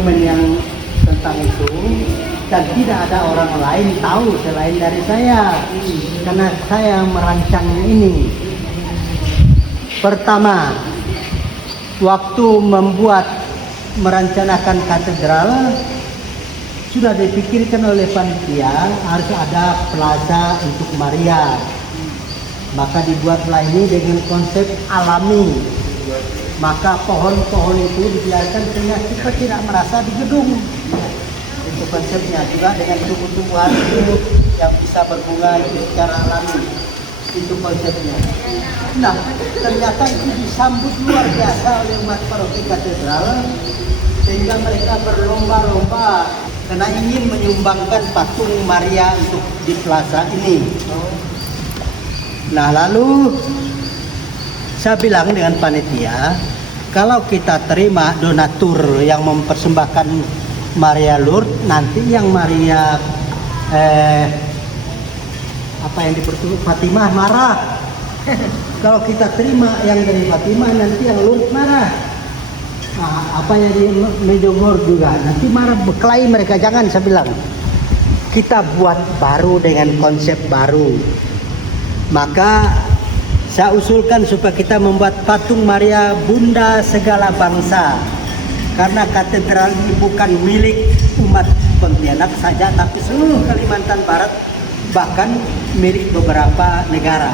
dokumen yang tentang itu, dan tidak ada orang lain tahu selain dari saya, karena saya merancangnya ini. Pertama, waktu merencanakan katedral, sudah dipikirkan oleh panitia harus ada plaza untuk Maria. Maka dibuatlah ini dengan konsep alami. Maka pohon-pohon itu dibiarkan sehingga kita tidak merasa di gedung. Itu konsepnya, juga dengan tumbuh-tumbuhan itu yang bisa berbunga itu secara alami. Itu konsepnya. Nah, ternyata itu disambut luar biasa oleh umat paroki katedral, sehingga mereka berlomba-lomba karena ingin menyumbangkan patung Maria untuk di plaza ini. Nah, lalu saya bilang dengan panitia, kalau kita terima donatur yang mempersembahkan Maria Lourdes, nanti yang Maria yang dipertulis Fatimah marah. Kalau kita terima yang dari Fatimah, nanti yang Lourdes marah. Nah, yang di Medjugorje juga nanti marah, berkelahi mereka. Jangan, saya bilang kita buat baru dengan konsep baru. Maka saya usulkan supaya kita membuat patung Maria Bunda segala bangsa, karena katedral ini bukan milik umat Pontianak saja, tapi seluruh Kalimantan Barat, bahkan milik beberapa negara.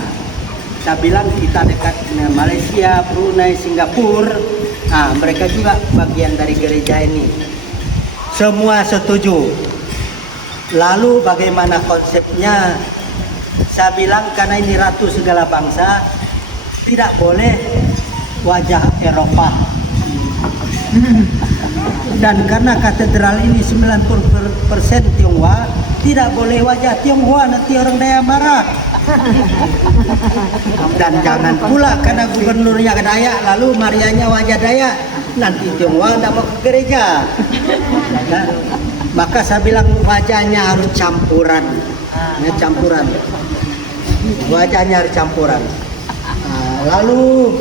Saya bilang kita dekat dengan Malaysia, Brunei, Singapura. Nah, mereka juga bagian dari gereja ini. Semua setuju. Lalu bagaimana konsepnya? Saya bilang karena ini ratu segala bangsa, tidak boleh wajah Eropa. Dan karena katedral ini 90% Tionghoa, tidak boleh wajah Tionghoa, nanti orang Dayak marah. Dan jangan pula karena gubernurnya Dayak lalu Marianya wajah Dayak, nanti Tionghoa tidak mau ke gereja. Nah, maka saya bilang wajahnya harus campuran, wajahnya harus campuran. Nah, lalu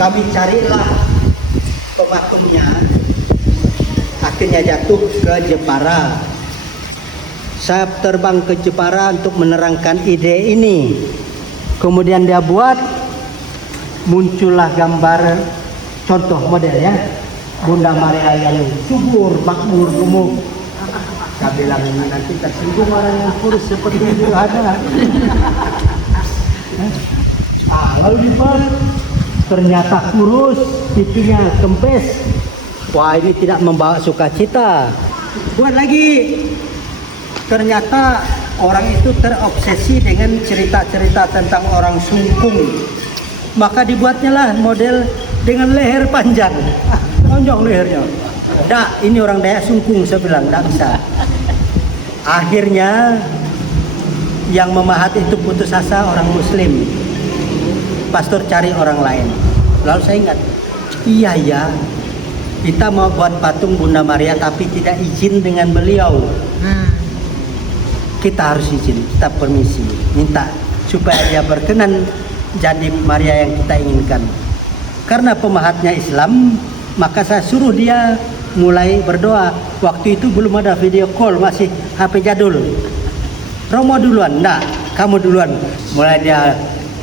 kami carilah pematungnya, akhirnya jatuh ke Jepara. Saya terbang ke Jepara untuk menerangkan ide ini. Kemudian dia buat, muncullah gambar contoh model ya, Bunda Maria yang subur, makmur, gemuk. Saya bilang nanti tersinggung orang yang kurus seperti itu ada. Lalu dibuat, ternyata kurus, pipinya kempes. Wah, ini tidak membawa sukacita. Buat lagi. Ternyata orang itu terobsesi dengan cerita-cerita tentang orang sungkung. Maka dibuatnya lah model dengan leher panjang. Panjang lehernya. Nggak, ini orang Dayak sungkung, saya bilang, nggak bisa. Akhirnya yang memahat itu putus asa orang Muslim. Pastor cari orang lain. Lalu saya ingat, iya, kita mau buat patung Bunda Maria tapi tidak izin dengan beliau. Kita harus izin, kita permisi, minta supaya dia berkenan jadi Maria yang kita inginkan. Karena pemahatnya Islam, maka saya suruh dia mulai berdoa. Waktu itu belum ada video call, masih HP jadul. Romo duluan, enggak, kamu duluan. Mulai dia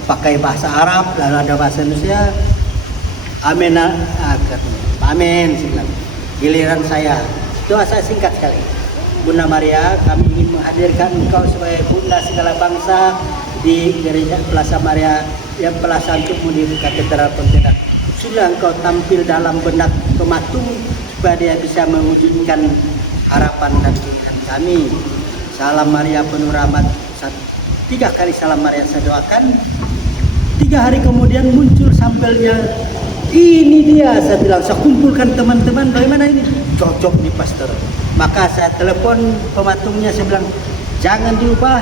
pakai bahasa Arab, lalu ada bahasa Indonesia. Amin, amin. Giliran saya, doa saya singkat sekali. Bunda Maria, kami ingin menghadirkan engkau sebagai Bunda segala bangsa di gereja Plaza Maria, yang plaza untukmu di Katedral Pontianak. Sudah engkau tampil dalam benak pematung supaya dia bisa mewujudkan harapan dan keinginan kami. Salam Maria penuh rahmat. 3 kali salam Maria saya doakan. 3 hari kemudian muncul sampelnya. Ini dia, saya bilang, saya kumpulkan teman-teman, bagaimana ini? Cocok nih pastor. Maka saya telepon pematungnya, saya bilang, jangan diubah,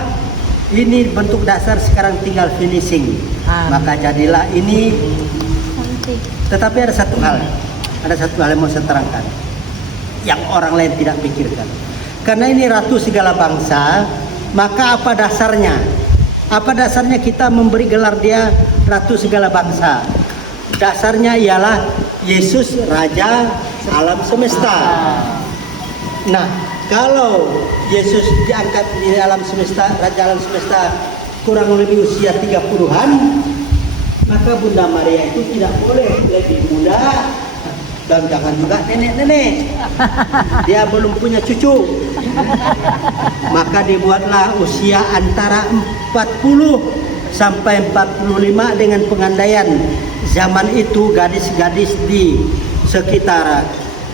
ini bentuk dasar, sekarang tinggal finishing. Maka jadilah ini. Tetapi ada satu hal yang mau saya terangkan, yang orang lain tidak pikirkan. Karena ini ratu segala bangsa, maka apa dasarnya? Apa dasarnya kita memberi gelar dia ratu segala bangsa? Dasarnya ialah Yesus Raja alam semesta. Nah, kalau Yesus diangkat di alam semesta, Raja alam semesta kurang lebih usia 30-an, maka Bunda Maria itu tidak boleh lebih muda dan jangan juga nenek-nenek. Dia belum punya cucu. Maka dibuatlah usia antara 40 sampai 45 dengan pengandaian. Zaman itu gadis-gadis di sekitar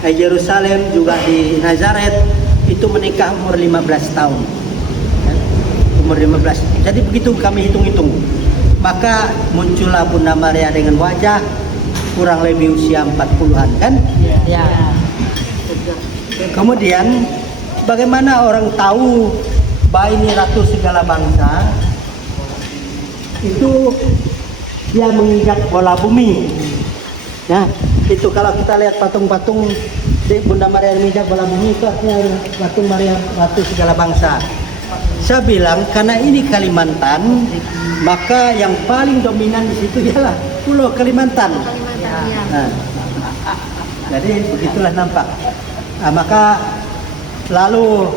Yerusalem juga di Nazaret itu menikah umur 15 tahun. Umur 15. Jadi begitu kami hitung-hitung. Maka muncullah Bunda Maria dengan wajah kurang lebih usia 40-an kan? Ya. Kemudian bagaimana orang tahu bahwa ini ratu segala bangsa? Itu dia menginjak bola bumi. Ya, itu kalau kita lihat patung-patung di Bunda Maria menginjak bola bumi itu artinya patung Maria ratu segala bangsa. Saya bilang karena ini Kalimantan, maka yang paling dominan di situ ialah Pulau Kalimantan. Nah, jadi begitulah nampak. Nah, maka lalu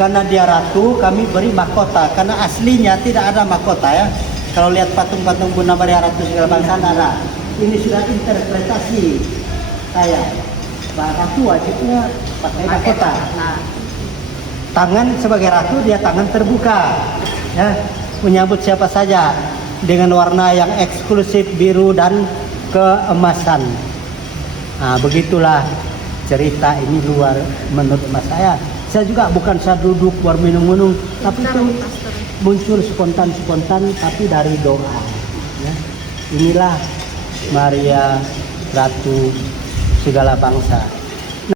karena dia ratu, kami beri mahkota. Karena aslinya tidak ada mahkota ya. Kalau lihat patung-patung Bunda Maria ratu segala bangsa ada. Ini sudah interpretasi saya. Pak Ratu wajibnya pakai mahkota. Tangan sebagai ratu dia tangan terbuka, ya, menyambut siapa saja dengan warna yang eksklusif biru dan keemasan. Nah, begitulah cerita ini luar menurut mas saya. Saya juga bukan saya duduk buat minum-minum, tapi itu muncul spontan tapi dari doa. Ya. Inilah Maria Ratu segala bangsa.